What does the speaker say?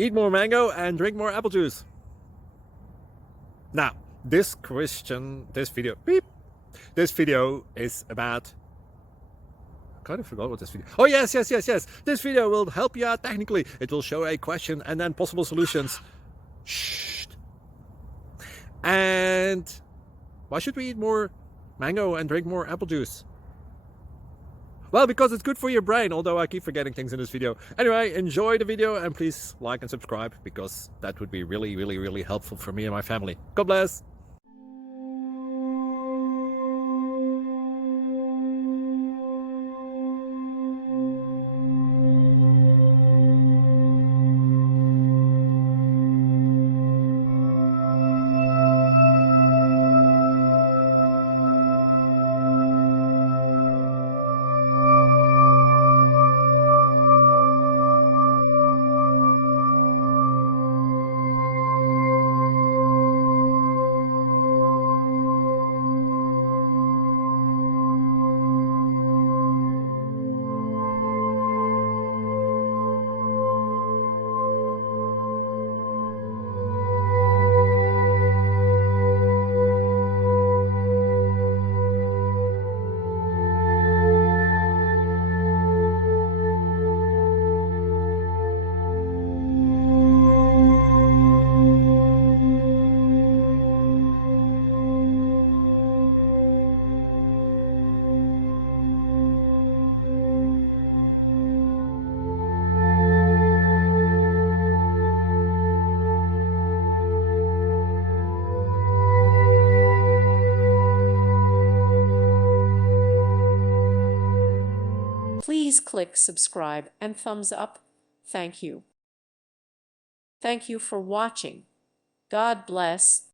Eat more mango and drink more apple juice. Now, this video is about, I kind of forgot what this video. Oh, yes. This video will help you out technically. It will show a question and then possible solutions. Shh. And why should we eat more mango and drink more apple juice? Well, because it's good for your brain, although I keep forgetting things in this video. Anyway, enjoy the video and please like and subscribe, because that would be really helpful for me and my family. God bless. Please click subscribe and thumbs up. Thank you. Thank you for watching. God bless.